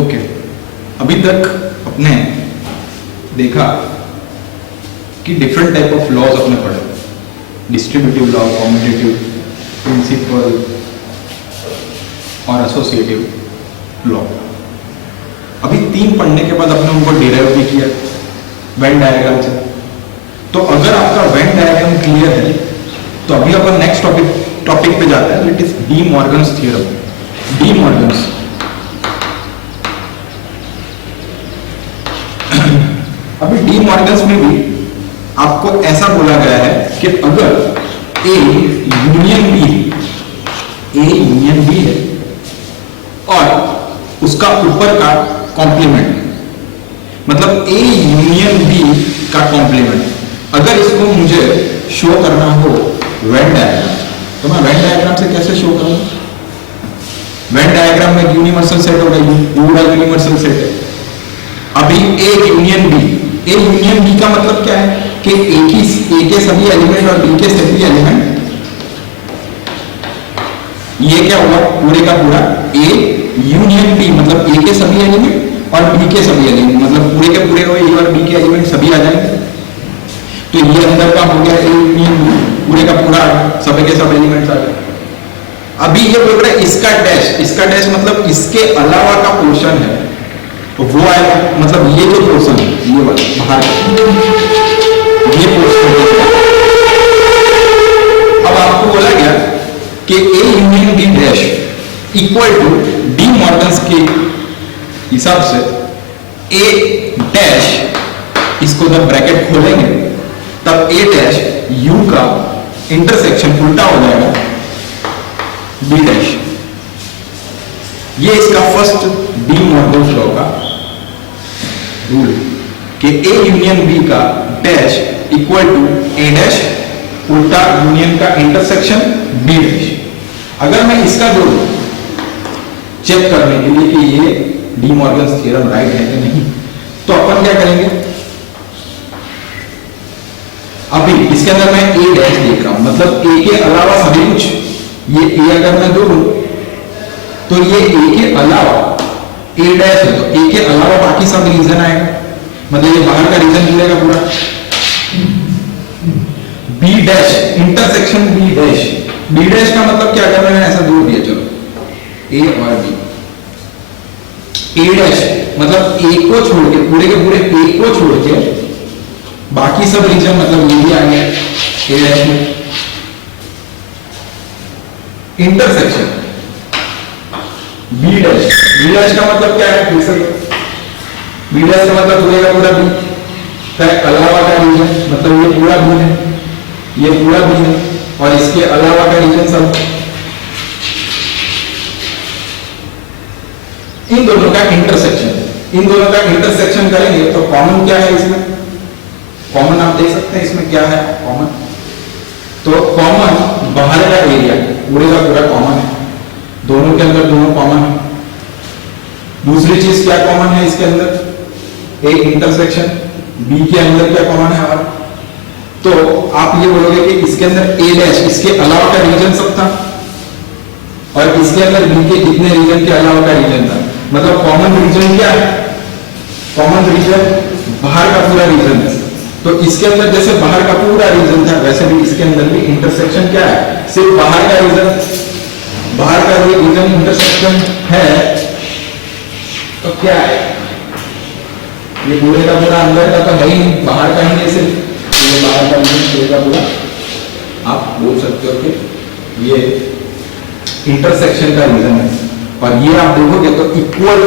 Okay, अभी तक अपने देखा कि डिफरेंट टाइप ऑफ लॉज अपने पढ़े, डिस्ट्रीब्यूटिव लॉ, कॉम्यूटेटिव, प्रिंसिपल और एसोसिएटिव लॉ। अभी 3 पढ़ने के बाद अपने उनको डिराइव भी किया वेन डायग्राम से। तो अगर आपका वेन डायग्राम क्लियर है तो अभी अपन नेक्स्ट टॉपिक पे जाते हैं, it is D Morgan's theorem. D Morgan's अभी डी मॉर्गन्स में भी आपको ऐसा बोला गया है कि अगर ए यूनियन बी है और उसका ऊपर का कॉम्प्लीमेंट, मतलब ए यूनियन बी का कॉम्प्लीमेंट, अगर इसको मुझे शो करना हो वेन डायग्राम, तो मैं वेन डायग्राम से कैसे शो करूंगा? वेन डायग्राम में यूनिवर्सल सेट होगा, पूरा यूनिवर्सल सेट है। अभी ए यूनियन बी का मतलब क्या है कि ए के सभी एलिमेंट और बी के सभी एलिमेंट, ये क्या होगा पूरे का पूरा ए यूनियन बी, मतलब ए के सभी एलिमेंट और बी के सभी एलिमेंट, मतलब पूरे के पूरे ए और बी के एलिमेंट सभी आ जाएंगे। तो ये अंदर का हो गया ए यूनियन बी, पूरे का पूरा सभी के सब एलिमेंट्स आ गए। अभी ये बोल रहा है इसका डैश मतलब इसके अलावा का पोर्शन है तो वो आएगा, मतलब ये जो पोर्शन है ये वाला बाहर ये पोर्शन। अब आपको बोला गया कि A union B dash equal to De Morgan's के हिसाब से ए डैश, इसको जब ब्रैकेट खोलेंगे तब ए डैश यू का इंटरसेक्शन उल्टा हो जाएगा बी डैश। ये इसका फर्स्ट डी मॉर्गन्स लॉ का रूल कि ए यूनियन बी का dash equal to A dash उल्टा यूनियन का इंटरसेक्शन बी डैश। अगर मैं इसका जो चेक करने के लिए कि ये डी मॉर्गन्स थ्योरम राइट है कि नहीं, तो अपन क्या करेंगे? अभी इसके अंदर मैं ए डैश देख रहा हूं, मतलब ए के अलावा सभी कुछ, ये ए अगर मैं जोड़ूं तो ये ए के अलावा ए डैश है तो ए के अलावा बाकी सब रीजन आएगा, मतलब ये बाहर का रीजन मिलेगा पूरा। B dash intersection B dash का मतलब क्या? अगर मैंने ऐसा जोड़ दिया, चलो ए और बी, ए डैश मतलब ए को छोड़ के पूरे के पूरे ए को छोड़ के बाकी सब रीजन, मतलब ये भी आ गया ए डैश में। इंटरसेक्शन बी डैश का मतलब क्या है? बी डैश का मतलब पूरे का पूरा बी का अलावा का रीजन, मतलब ये पूरा बी है, ये पूरा बी है और इसके अलावा का रीजन सब। इन दोनों का इंटरसेक्शन करेंगे तो कॉमन क्या है इसमें? कॉमन आप देख सकते हैं इसमें क्या है कॉमन? तो कॉमन बाहर का एरिया पूरे का पूरा कॉमन है, दोनों के अंदर दोनों कॉमन है। दूसरी चीज क्या कॉमन है इसके अंदर? ए इंटरसेक्शन बी के अंदर क्या कॉमन है? और तो आप ये बोलोगे कि इसके अंदर ए डैश इसके अलावा का रीजन सब था और इसके अंदर बी के इतने रीजन के अलावा का रीजन था, मतलब कॉमन रीजन क्या है? कॉमन रीजन बाहर का पूरा रीजन है। तो इसके अंदर जैसे बाहर का पूरा रीजन था वैसे भी इसके अंदर भी इंटरसेक्शन क्या है? सिर्फ बाहर का रीजन, बाहर का ये रीजन इंटरसेक्शन है तो क्या है? ये पूरे का पूरा अंदर का तो है ही, बाहर का ही नहीं, सिर्फ ये बाहर का रीजन पूरे का पूरा आप बोल सकते हो कि ये इंटरसेक्शन का रीजन है। और ये आप देखोगे तो इक्वल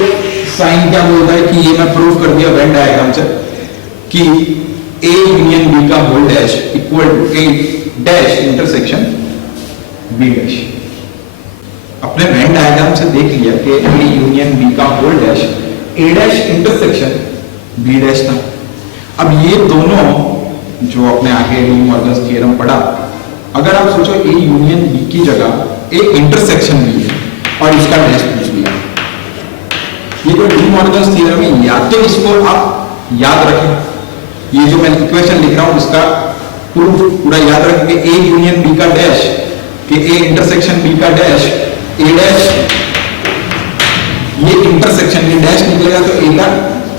साइन क्या बोलता है कि ये मैं प्रूव कर दिया वेन डायग्राम से कि ए यूनियन बी का whole dash equal to A dash intersection B dash. अपने वेन डायग्राम से देख लिया कि ए यूनियन बी का whole dash A dash intersection B dash था। अब ये दोनों जो अपने आगे डी मॉर्गन्स थ्योरम पढ़ा, अगर आप सोचो ए यूनियन बी की जगह ए इंटरसेक्शन बी है और इसका डैश पूछ लिया, ये जो डी मॉर्गन्स थ्योरम है या तो इसको आप याद रखें, ये जो मैं इक्वेशन लिख रहा हूं उसका प्रूफ पूरा याद रखें, ए यूनियन बी का डैश कि ए इंटरसेक्शन बी का डैश ए डैश, ये इंटरसेक्शन, ये डैश निकलेगा तो ए का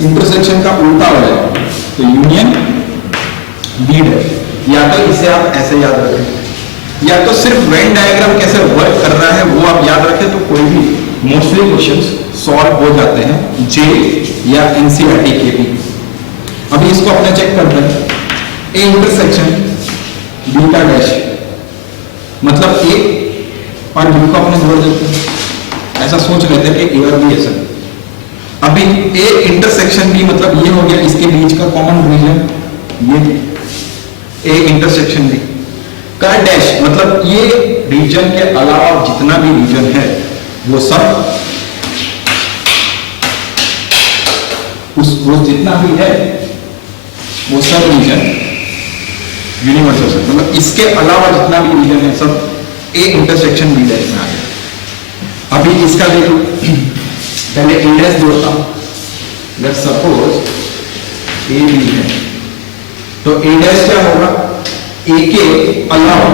इंटरसेक्शन का उल्टा हो जाएगा, तो यूनियन बी डैश। या तो इसे आप ऐसे याद रखें, या तो सिर्फ वेन डायग्राम कैसे वर्क कर रहा है वो आप याद रखें, तो कोई भी मोस्टली क्वेश्चंस सॉल्व हो जाते हैं जे या एनसीईआरटी के भी। अभी इसको अपने चेक करते हैं, ए इंटरसेक्शन बी का डैश, मतलब ए और बी को अपने जोड़ देते हैं, ऐसा सोच लेते हैं कि ए और बी ऐसा। अभी ए इंटरसेक्शन बी मतलब ये हो गया इसके बीच का कॉमन रीजन, ये ए इंटरसेक्शन बी का डैश मतलब ये रीजन के अलावा जितना भी रीजन है वो सब वो जितना भी है वो सब रीजन यूनिवर्सल से, मतलब इसके अलावा जितना भी रीजन है सब ए इंटरसेक्शन बी डैश में आ गया। अभी इसका देखो, पहले ए डैश जोड़ता हूं, लेट्स सपोज ए बी है, तो ए डैश क्या होगा, ए के अलावा,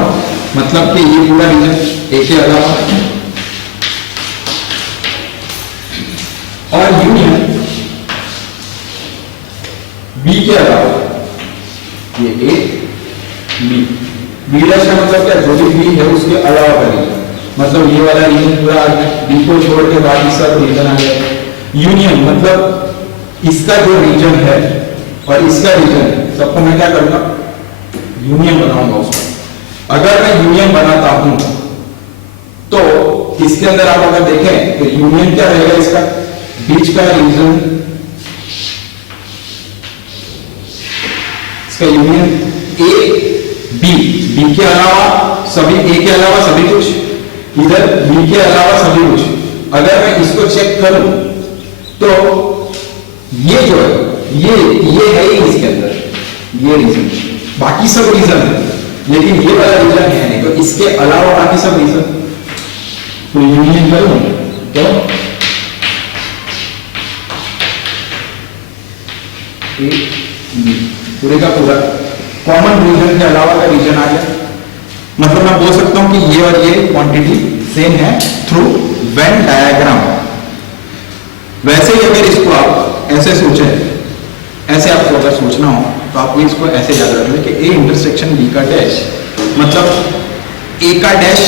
मतलब कि ये पूरा रीजन ए के अलावा और यूनियन बी के अलावा, ये ए बी, बी डैश का मतलब क्या, जो भी बी है उसके अलावा का रीजन, मतलब ये वाला रीजन पूरा आ गया, बी को छोड़ के बाकी सब रीजन आ गया। यूनियन मतलब इसका जो रीजन है और इसका रीजन सबको मैं क्या करूंगा, यूनियन बनाऊंगा उसका। अगर मैं यूनियन बनाता हूं तो इसके अंदर आप अगर देखें तो यूनियन क्या रहेगा, इसका बीच का रीजन, इसका यूनियन ए बी, बी के अलावा सभी, ए के अलावा सभी कुछ, इधर बी के अलावा सभी कुछ। अगर मैं इसको चेक करूं तो ये जो है ये है ही इसके अंदर, ये रीजन, बाकी सब रीजन है लेकिन ये वाला रीजन है नहीं, तो इसके अलावा बाकी सब रीजन, तो यूनियन करूं तो ए बी पूरे का पूरा कॉमन रीजन के अलावा का रीजन आ गया। मतलब मैं बोल सकता हूं कि ये और ये क्वांटिटी सेम है थ्रू वेन डायग्राम। वैसे ही अगर इसको आप ऐसे सोचे, ऐसे आपको अगर सोचना हो तो आप इसको ऐसे याद रख लें कि ए इंटरसेक्शन बी का डैश, मतलब ए का डैश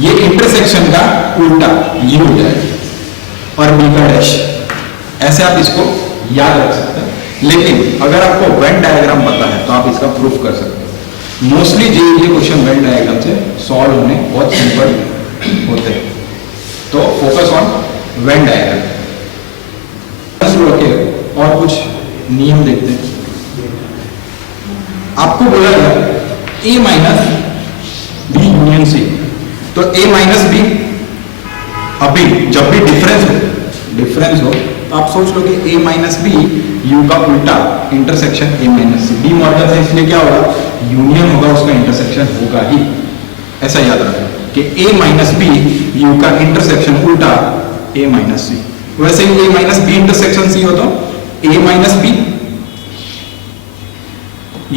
ये इंटरसेक्शन का उल्टा ये हो जाएगा और बी का डैश, ऐसे आप इसको याद रख सकते हैं। लेकिन अगर आपको वेन डायग्राम पता है तो आप इसका प्रूफ कर सकते हैं। मोस्टली ये क्वेश्चन वेन डायग्राम से सॉल्व होने बहुत सिंपल होते हैं, तो फोकस ऑन वेन डायग्राम। और कुछ नियम देखते हैं। आपको बोला गया ए माइनस बी यूनियन सी, तो ए माइनस बी, अभी जब भी डिफरेंस हो तो आप सोच लो कि ए माइनस बी यू का उल्टा intersection A minus C, D model से इसलिए क्या होगा, यूनियन होगा, उसका इंटरसेक्शन होगा ही, ऐसा याद रखें कि ए माइनस बी यू का इंटरसेक्शन उल्टा ए माइनस सी। वैसे ही ए माइनस बी इंटरसेक्शन सी हो तो A minus B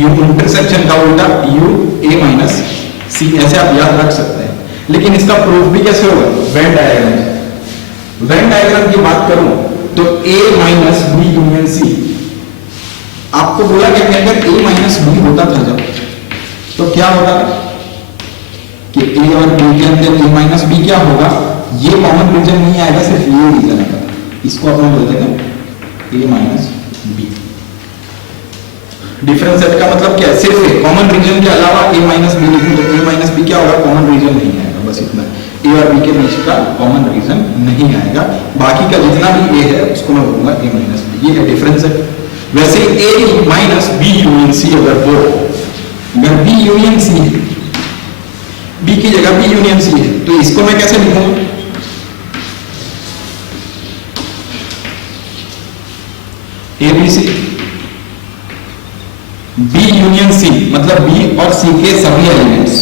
you intersection का उल्टा यू ए माइनस सी, ऐसे आप याद रख सकते हैं। लेकिन इसका प्रूफ भी कैसे होगा, वेन डायग्राम से। वेन डायग्राम की बात करूं तो ए माइनस बी यूनियन सी, आपको बोला गया कि अगर ए माइनस बी होता था जब, तो क्या होता कि ए और बी के अंदर ए माइनस बी क्या होगा, ये कॉमन रीजन नहीं आएगा, सिर्फ ये रीजन आएगा, इसको अपन बोलते हैं ए माइनस बी। डिफरेंस सेट का मतलब क्या है, सिर्फ कॉमन रीजन के अलावा ए माइनस बी लिखूं तो ए माइनस बी क्या होगा, कॉमन रीजन नहीं आएगा, बस इतना। ए और बी के बीच का कॉमन रीजन नहीं आएगा, बाकी का जितना भी ए है उसको मैं बोलूंगा ए माइनस बी, ये है डिफरेंस है। वैसे ए माइनस बी यूनियन सी अगर हो, अगर बी यूनियन सी है, बी की जगह बी यूनियन सी है, तो इसको मैं कैसे लिखूंगा, A B C, B union C मतलब बी और सी के सभी एलिमेंट्स,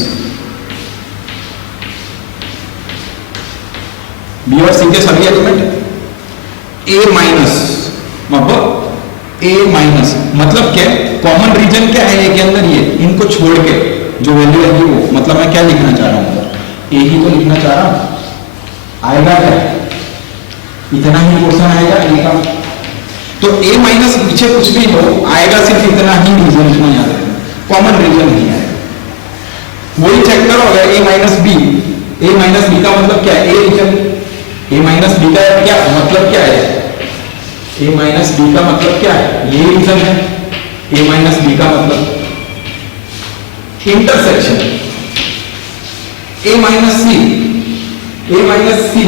बी और सी के सभी एलिमेंट, ए माइनस मतलब क्या, कॉमन रीजन क्या है ए के अंदर, ये इनको छोड़ के जो वैल्यू है वो, मतलब मैं क्या लिखना चाह रहा हूं, ए ही तो लिखना चाह रहा हूं, आएगा क्या इतना ही पोर्शन आएगा ए का। तो ए माइनस पीछे कुछ भी हो आएगा सिर्फ इतना ही रीजन, इतना याद रखना, कॉमन रीजन नहीं आएगा। वही चेक करो, अगर ए माइनस बी का मतलब क्या है, ए रीजन। ए माइनस बी का क्या मतलब क्या है, ए माइनस बी का मतलब क्या है, ये रीजन है। ए माइनस बी का मतलब इंटरसेक्शन ए माइनस सी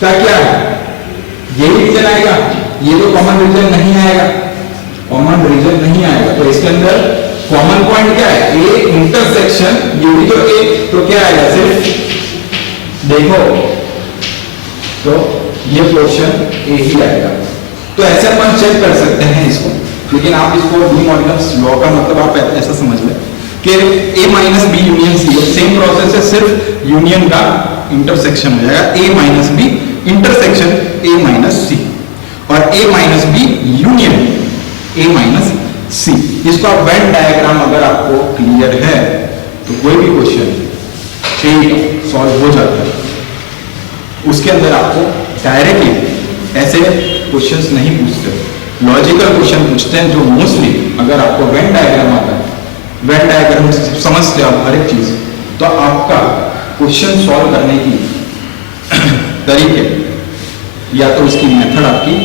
का क्या है, ये रीजन आएगा। ये तो कॉमन रीजन नहीं आएगा, कॉमन रीजन नहीं आएगा। तो इसके अंदर कॉमन पॉइंट क्या है, ए इंटरसेक्शन, ये भी तो ए, तो क्या आएगा, सिर्फ देखो तो ये पोर्शन ए ही आएगा। तो ऐसे अपन चेक कर सकते हैं इसको, लेकिन आप इसको डी मॉर्गन्स लॉ का मतलब आप ऐसा समझ लें कि ए माइनस बी यूनियन सी है, सेम प्रोसेस है, सिर्फ यूनियन का इंटरसेक्शन हो जाएगा, A minus B intersection A minus C, और A minus B union A minus C. इसको आप वेन डायग्राम अगर आपको क्लियर है तो कोई भी क्वेश्चन सॉल्व हो जाता है। उसके अंदर आपको डायरेक्टली ऐसे क्वेश्चंस नहीं पूछते, लॉजिकल क्वेश्चन पूछते हैं, जो मोस्टली अगर आपको वेन डायग्राम आता है, वेन डायग्राम समझते हो आप हर एक चीज, तो आपका क्वेश्चन सॉल्व करने की तरीके या तो उसकी मेथड आपकी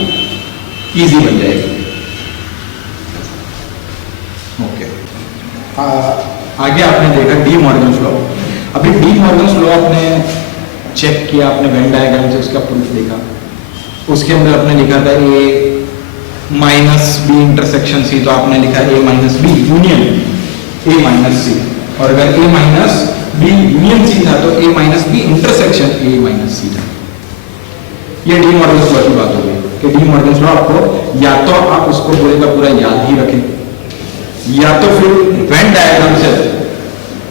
इजी बन जाएगी। ओके, आगे आपने देखा डी मॉर्गन्स लॉ। अभी डी मॉर्गन्स लॉ आपने चेक किया, आपने वेन डायग्राम से उसका प्रूफ देखा, उसके अंदर आपने लिखा था A minus B intersection C, तो आपने लिखा A minus B union A minus C, और अगर A minus B union C था तो A minus B intersection A minus C था। ये डी मॉर्गन्स लॉ की बात हो गई कि डी मॉर्गन्स लॉ आपको या तो आप उसको पूरे का पूरा याद ही रखें, या तो फिर वेन डायग्राम से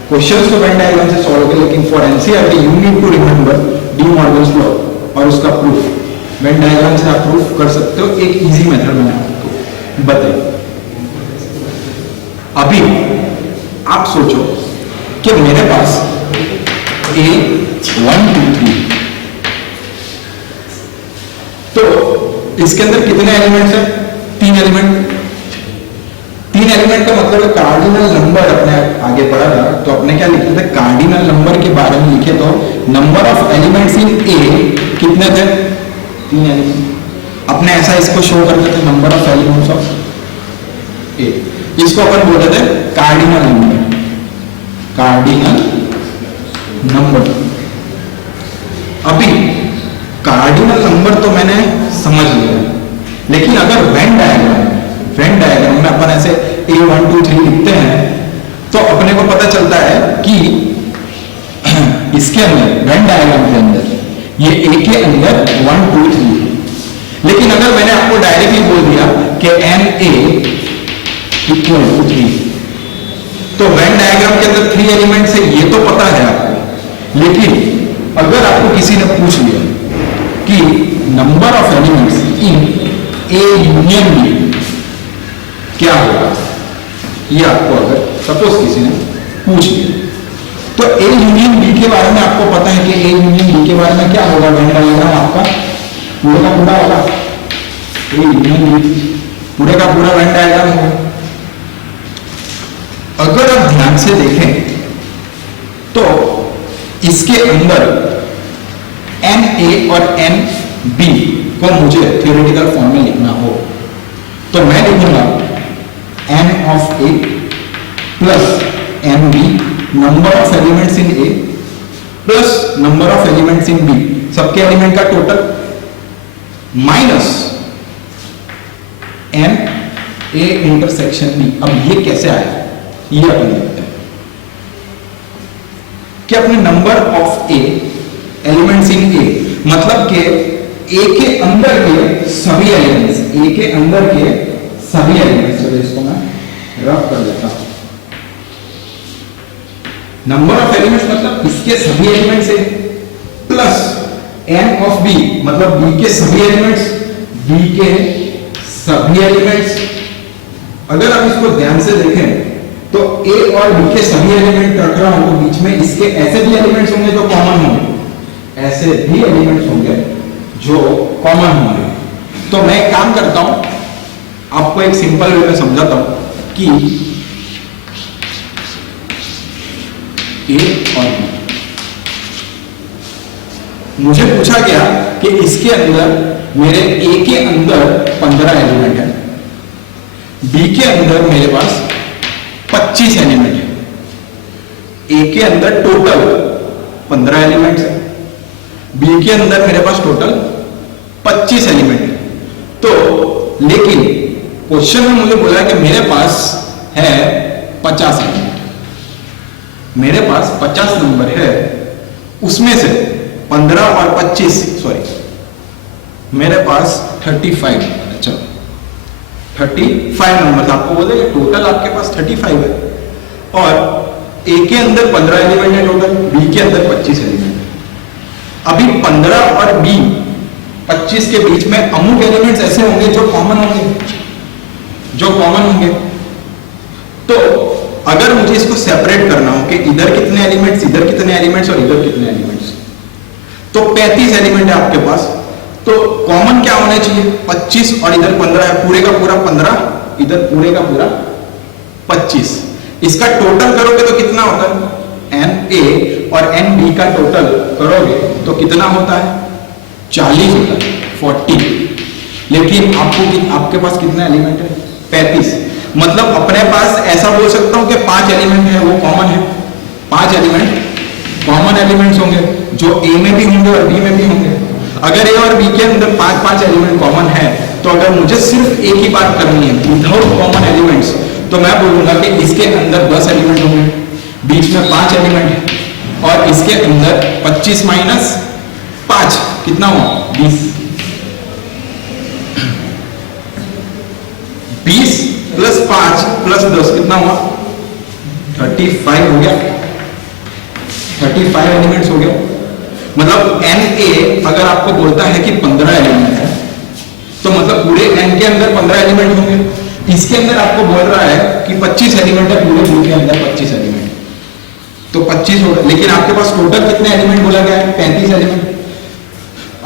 क्वेश्चंस को वेन डायग्राम से सॉल्व करें, लेकिन for NCERT you need to remember De Morgan's law और उसका प्रूफ। वेन डायग्राम से आप प्रूफ कर सकते हो, एक इजी मेथड मैंने आपको बताई। अभी आप सोचो कि मेरे पास ए 1 2 3, तो इसके अंदर कितने एलिमेंट्स हैं, 3 एलिमेंट। 3 एलिमेंट का मतलब है कार्डिनल नंबर। अपने आगे पढ़ा था तो अपने क्या लिखे थे, कार्डिनल नंबर के बारे में लिखे, तो नंबर ऑफ एलिमेंट्स इन ए कितने थे, 3 एलिमेंट। अपने ऐसा इसको शो करते थे, नंबर ऑफ एलिमेंट्स ऑफ ए, इसको अपन बोलते थे कार्डिनल नंबर, कार्डिनल नंबर। अभी कार्डिनल नंबर तो मैंने समझ लिया, लेकिन अगर वेन डायग्राम में अपन ऐसे ए 1 2 3 लिखते हैं तो अपने को पता चलता है कि इसके अंदर वेन डायग्राम के अंदर ये ए के अंदर 1 2 3, लेकिन अगर मैंने आपको डायरेक्टली बोल दिया कि एन ए इक्वल टू 3, तो वेन डायग्राम के अंदर 3 एलिमेंट्स है, ये तो पता है आपको। लेकिन अगर आपको किसी ने पूछ लिया कि number of elements in A union B क्या होगा, ये आपको अगर सपोज किसी ने पूछ लिया, तो ए यूनियन बी के बारे में आपको पता है कि ए यूनियन बी के बारे में क्या होगा, वेन डायग्राम आपका पूरे का पूरा होगा, ए यूनियन बी पूरे का पूरा वेन डायग्राम होगा। अगर आप ध्यान से देखें तो इसके अंदर एन ए और एन बी को मुझे थ्योरेटिकल फॉर्म में लिखना हो तो मैं लिखूंगा N of A plus N B, number of elements in A plus number of elements in B, सबके एलिमेंट का total, minus N A intersection B. अब ये कैसे आया, ये अपन देखते हैं कि अपने number of A elements in A मतलब के ए के अंदर के सभी एलिमेंट्स, ए के अंदर के सभी एलिमेंट्स, चलो इसको मैं रफ कर देता हूं। नंबर ऑफ एलिमेंट्स मतलब इसके सभी एलिमेंट्स है, प्लस एन ऑफ बी मतलब बी के सभी एलिमेंट्स, बी के सभी एलिमेंट्स। अगर आप इसको ध्यान से देखें तो ए और बी के सभी एलिमेंट रख रहा हूं, तो बीच में इसके ऐसे भी एलिमेंट्स होंगे जो कॉमन होंगे, ऐसे भी एलिमेंट्स होंगे जो कॉमन होंगे। तो मैं एक काम करता हूं, आपको एक सिंपल वे में समझाता हूं कि ए और बी, मुझे पूछा गया कि इसके अंदर मेरे ए के अंदर 15 एलिमेंट है, बी के अंदर मेरे पास 25 एलिमेंट है। ए के अंदर टोटल 15 एलिमेंट्स है, बी के अंदर मेरे पास टोटल 25 एलिमेंट है। तो लेकिन क्वेश्चन में मुझे बोला कि मेरे पास है 50 एलिमेंट, मेरे पास 50 नंबर है, उसमें से 15 और 25 सॉरी मेरे पास 35, चलो 35 नंबर आपको बोले टोटल आपके पास 35 है, और ए के अंदर 15 एलिमेंट है टोटल, बी के अंदर 25 एलिमेंट है। अभी 15 और बी 25 के बीच में अमुक एलिमेंट्स ऐसे होंगे जो कॉमन होंगे, तो अगर मुझे इसको सेपरेट करना हो कि इधर कितने एलिमेंट्स, इधर कितने एलिमेंट्स और इधर कितने एलिमेंट्स, तो 35 एलिमेंट है आपके पास, तो कॉमन क्या होने चाहिए 25 और इधर 15 है, पूरे का पूरा 15, इधर पूरे का पूरा 25। इसका टोटल करोगे तो कितना होता है, एन ए और एन बी का टोटल करोगे तो कितना होता है 40 होता है, 40। लेकिन आपके पास कितना एलिमेंट है 35, मतलब अपने पास ऐसा बोल सकता हूं कि 5 एलिमेंट है वो कॉमन है, 5 एलिमेंट कॉमन एलिमेंट्स होंगे जो ए में भी होंगे और बी में भी होंगे। अगर ए और बी के अंदर 5 एलिमेंट कॉमन है, तो अगर मुझे सिर्फ एक ही बात करनी है विदाउट कॉमन एलिमेंट्स, तो मैं बोलूंगा कि इसके अंदर 10 एलिमेंट होंगे, बीच में 5 एलिमेंट है, और इसके अंदर 25 माइनस 5 कितना हुआ 20, 20 प्लस 5 प्लस 10 कितना हुआ 35 हो गया, 35 एलिमेंट्स हो गया। मतलब एन ए अगर आपको बोलता है कि 15 एलिमेंट है, तो मतलब पूरे एन के अंदर 15 एलिमेंट होंगे। इसके अंदर आपको बोल रहा है कि 25 एलिमेंट है, पूरे ग्रुप के अंदर 25 एलिमेंट, तो 25 होगा। लेकिन आपके पास टोटल कितने एलिमेंट बोला गया है 35 एलिमेंट।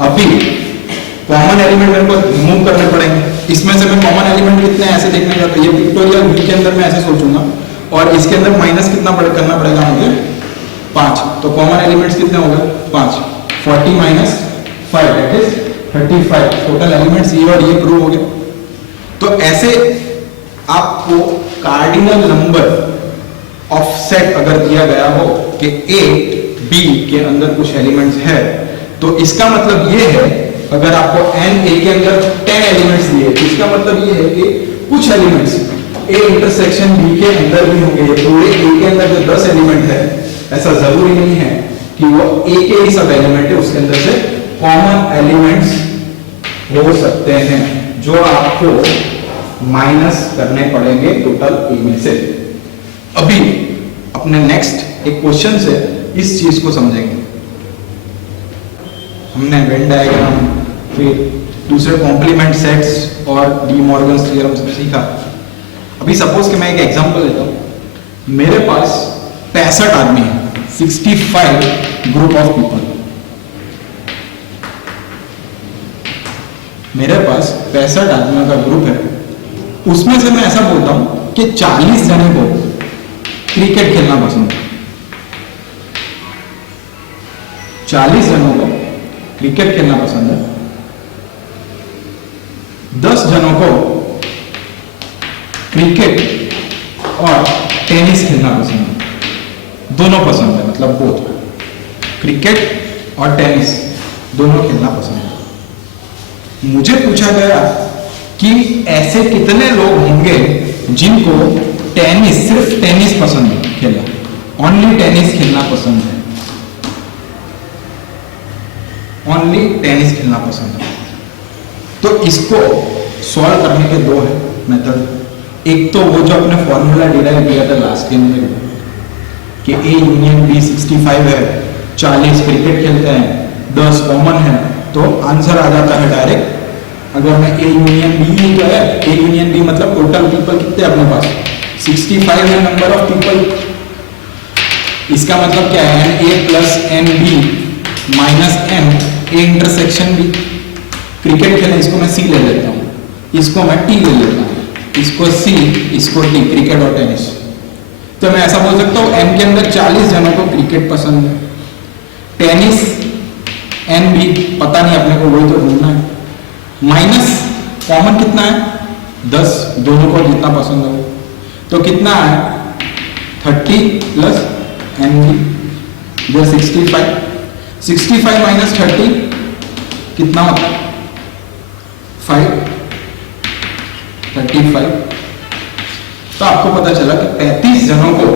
अभी कॉमन एलिमेंट मेरे को रिमूव करने पड़ेंगे, इसमें से मैं कॉमन एलिमेंट कितने ऐसे देखने जाता हूं, ये पिक्टोरियल बी के अंदर मैं ऐसे सोचूंगा, और इसके अंदर माइनस कितना करना पड़ेगा मुझे 5, तो कॉमन एलिमेंट्स कितने हो गए 5, 40 minus 5 that is 35 total elements, ये और ये प्रूव हो गया। तो ऐसे आपको कार्डिनल नंबर ऑफ सेट अगर दिया गया हो कि ए बी के अंदर कुछ एलिमेंट्स है, तो इसका मतलब ये है अगर आपको एन ए के अंदर 10 एलिमेंट्स दिए, तो इसका मतलब ये है कि कुछ एलिमेंट्स ए इंटरसेक्शन बी के अंदर भी होंगे। पूरे ए के अंदर जो 10 एलिमेंट है, ऐसा जरूरी नहीं है कि वो ए के ही सब एलिमेंट है, उसके अंदर से कॉमन एलिमेंट्स हो सकते हैं जो आपको माइनस करने पड़ेंगे टोटल ए में से। अभी अपने नेक्स्ट एक क्वेश्चन से इस चीज को समझेंगे। हमने वेन डायग्राम, फिर दूसरे कॉम्प्लीमेंट सेट्स और डी मॉर्गन्स थ्योरम सब सीखा। अभी सपोज कि मैं एक एग्जांपल लेता हूं, मेरे पास 65 आदमी है, 65 ग्रुप ऑफ पीपल, मेरे पास 65 आदमियों का ग्रुप है, उसमें से मैं ऐसा बोलता हूं कि 40 जने को क्रिकेट खेलना पसंद है, 40 जनों को क्रिकेट खेलना पसंद है, 10 जनों को क्रिकेट और टेनिस खेलना पसंद है, दोनों पसंद है, मतलब बोथ क्रिकेट और टेनिस दोनों खेलना पसंद है। मुझे पूछा गया कि ऐसे कितने लोग होंगे जिनको टेनिस, सिर्फ टेनिस पसंद है खेलना, ओनली टेनिस खेलना पसंद है, ओनली टेनिस खेलना पसंद है। तो इसको सॉल्व करने के दो है मेथड। एक तो वो जो अपने फॉर्मूला डिराइव किया था लास्ट के में कि ए यूनियन बी 65 है, 40 क्रिकेट खेलते हैं, 10 कॉमन है, तो आंसर आ जाता है डायरेक्ट। अगर मैं ए यूनियन बी जो है, ए यूनियन बी मतलब टोटल पीपल कितने अपने पास 65 है नंबर ऑफ पीपल, इसका मतलब क्या है N A plus N B minus N A intersection B, cricket खेलना, इसको मैं सी ले लेता हूँ, इसको मैं टी ले लेता हूँ, इसको सी, इसको टी, क्रिकेट और टेनिस। तो मैं ऐसा बोल सकता हूँ एन के अंदर 40 जनों को क्रिकेट पसंद है, टेनिस एन भी पता नहीं अपने को, वही तो ढूंढना है। माइनस कॉमन कितना है 10, दोनों को जितना पसंद हो, तो कितना है 30 प्लस एन बी, इधर 65, 65 माइनस 30 कितना होता है 5, 35। तो आपको पता चला कि 35 जनों को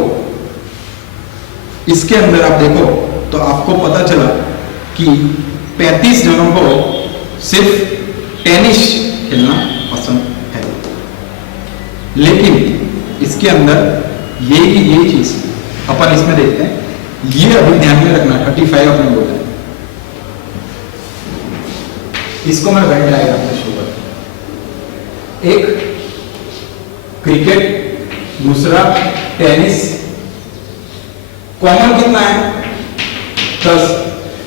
इसके अंदर आप देखो तो आपको पता चला कि 35 जनों को सिर्फ टेनिस खेलना पसंद है। लेकिन इसके अंदर यही चीज अपन इसमें देखते हैं, ये अभी ध्यान में रखना, 35 अपने बोला है, इसको मैं वेन डायग्राम में शो करता हूं। एक क्रिकेट, दूसरा टेनिस, कॉमन कितना है 10,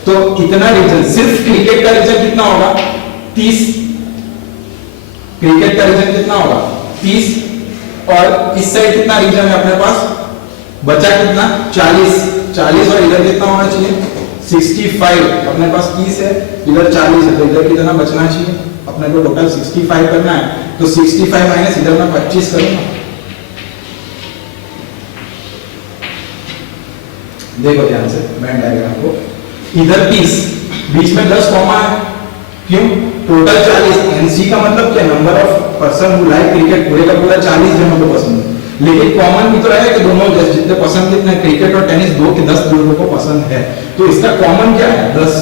तो इतना रीजन, सिर्फ क्रिकेट का रीजन कितना होगा 30, क्रिकेट का रीजन कितना होगा 30, और इस साइड कितना रीजन है अपने पास बचा कितना 40 और इधर कितना होना चाहिए 65, अपने पास 30 है, इधर 40 है, तो इधर कितना बचना चाहिए अपने को, टोटल 65 करना है, तो 65 माइनस इधर मैं 25 करूंगा। देखो ध्यान से वेन डायग्राम को, इधर 30, बीच में 10 कॉमा है, क्यों, टोटल 40, एनसी का मतलब क्या, number of person who like cricket, पूरे का पूरा 40 जनों को पसंद है, लेकिन कॉमन भी तो है कि दोनों जितने पसंद, जितने क्रिकेट और टेनिस 2 के 10 लोगों को पसंद है, तो इसका कॉमन क्या है 10,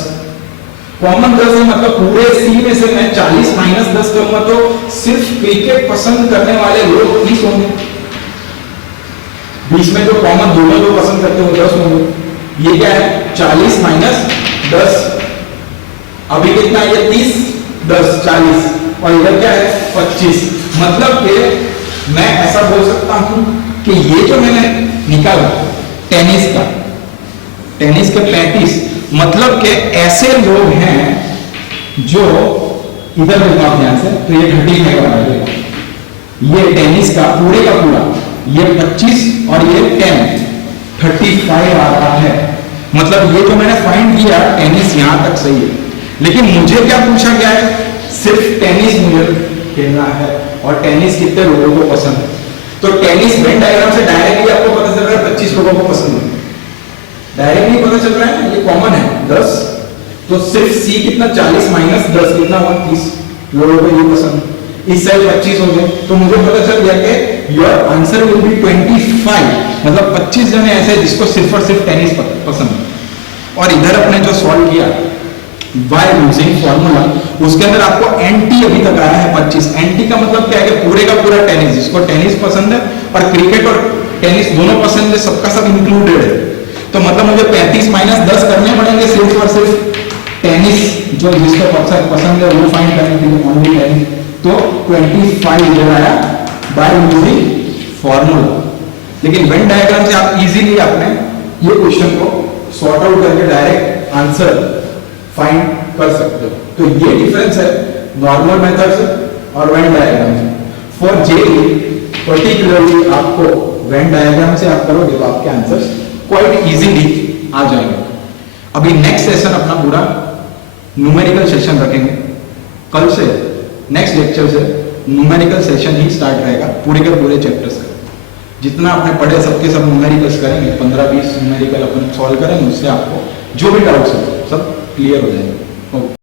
कॉमन 10 है, मतलब पूरे सी में से मैं 40 माइनस 10 करूंगा तो सिर्फ क्रिकेट पसंद करने वाले लोग 30 होंगे, बीच में जो कॉमन दोनों जो पसंद करते हो 10 होंगे, ये क्या है 40 माइनस 10, अभी कितना है ये 30, 10, 40, और इधर क्या है 25, मतलब कि मैं ऐसा बोल सकता हूं कि ये जो मैंने निकाला टेनिस का, टेनिस के 35, मतलब कि ऐसे लोग हैं जो इधर देखो ध्यान से, तो ये 30 है बना देगा, ये टेनिस का पूरे का पूरा, ये 25 और ये 10, 35 आ रहा है, मतलब ये जो मैंने फाइंड किया टेनिस यहां तक सही है, लेकिन मुझे क्या पूछा गया है, सिर्फ टेनिस मुझे खेलना है और टेनिस कितने लोगों को पसंद है, तो टेनिस वेन डायग्राम से डायरेक्टली आपको पता चल रहा है 25 लोगों को पसंद है, डायरेक्टली पता चल रहा है ना, ये कॉमन है 10, तो सिर्फ सी कितना 40 माइनस 10 कितना हुआ 30 लोगों को ये पसंद है, इस साइड 25 हो गए, तो मुझे पता चल गया कि योर आंसर विल बी 25, मतलब 25 जने ऐसे जिसको सिर्फ और सिर्फ टेनिस पसंद है। और इधर अपने जो सॉल्व किया बाय यूजिंग फॉर्मूला, उसके अंदर आपको एनटी अभी तक आया है 25, एनटी का मतलब क्या है कि पूरे का पूरा टेनिस, जिसको टेनिस पसंद है और क्रिकेट और टेनिस दोनों पसंद है, सबका सब इंक्लूडेड है, तो मतलब मुझे 35 माइनस 10 करने पड़ेंगे सिर्फ और सिर्फ टेनिस, जो जिसको पसंद है वो फाइंड करने के लिए ओनली टेनिस, तो 25 इधर आया बाय यूजिंग फॉर्मूला। लेकिन वेन डायग्राम से आप इजीली आपने ये क्वेश्चन को सॉर्ट आउट करके डायरेक्ट आंसर फाइंड कर सकते हो, तो ये डिफरेंस है नॉर्मल मेथड से और वेन डायग्राम से। फॉर जेई पर्टिकुलरली आपको वेन डायग्राम से आप करोगे तो आपके आंसर्स क्वाइट इजीली आ जाएंगे। अभी नेक्स्ट सेशन अपना पूरा न्यूमेरिकल सेशन रखेंगे, कल से नेक्स्ट लेक्चर से न्यूमेरिकल सेशन ही स्टार्ट रहेगा पूरे के पूरे चैप्टर्स का, जितना आपने पढ़े सबके सब न्यूमेरिकल्स करेंगे, 15-20 न्यूमेरिकल अपन सॉल्व करेंगे, उससे आपको जो भी डाउट्स हो सब क्लियर हो जाएंगे।